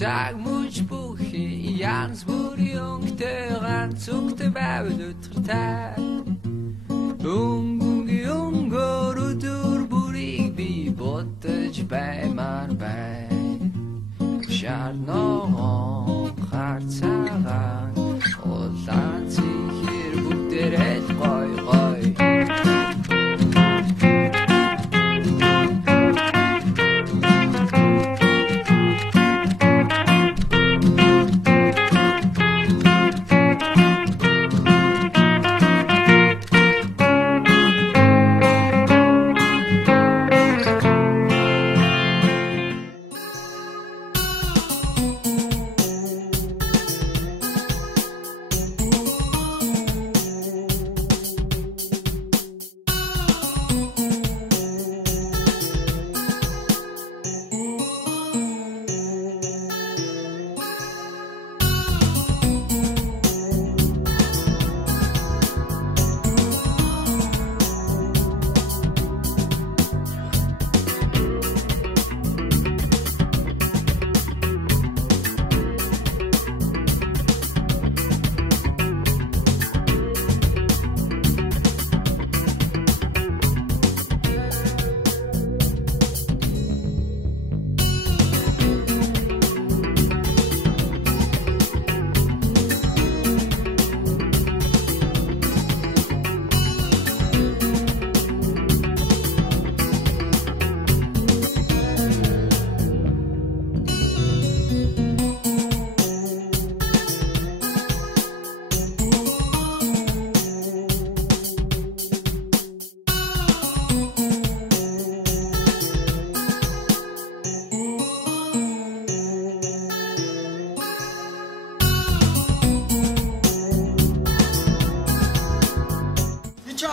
Sag much buchi, Jans buri ungte, ranzugte bävluttertär. Ungungi ungo, rudur burig bi, bottej bämar bä. Kärnogon, kärtsagan, och lansikir butter ett goj goj.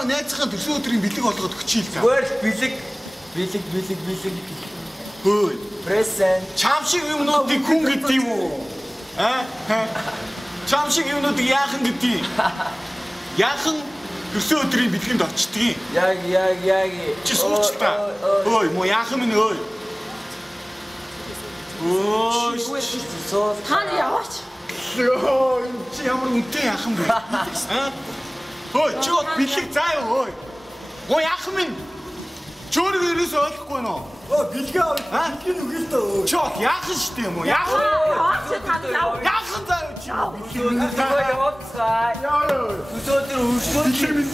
Найзахад өсөө өдрийн бэлэг болгоод өчийл за. Гөр бэлэг. Хөөе. Present. Чам шиг юмнуудыг хүн гэдэг юм уу? Чам шиг юмнуудыг яахан гэдэг юм? Яахан өсөө өдрийн бэлгэнд очдөг юм? Яг. Чи сууч та. Ой, мо яахан минь ой. Ой, Тань яваач. Йоо, чи ямар үнэтэй яахан бэ? Ой, чи вот бэлэг заа юу ой. Мо яахан минь чөөрөг ерөөс ойлгохгүй нөө. Бэлгээ авах. Бэлгийн үгүй л дөө. Чи вот яахан штэ юм уу? Яахан. Яваач тань яв. Яахан заа юу чи. Яваасаа. Яа. Өсөөдөр өршөөл.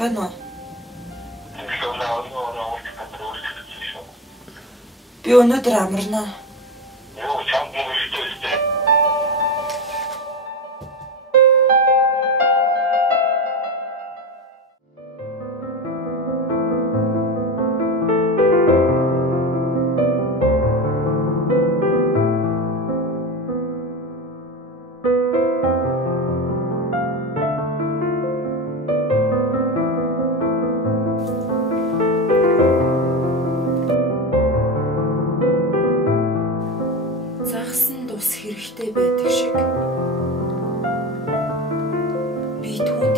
Байна уу? Би өнөөдөр амарна. Юу чам гэрэлтэй. Тэгвэл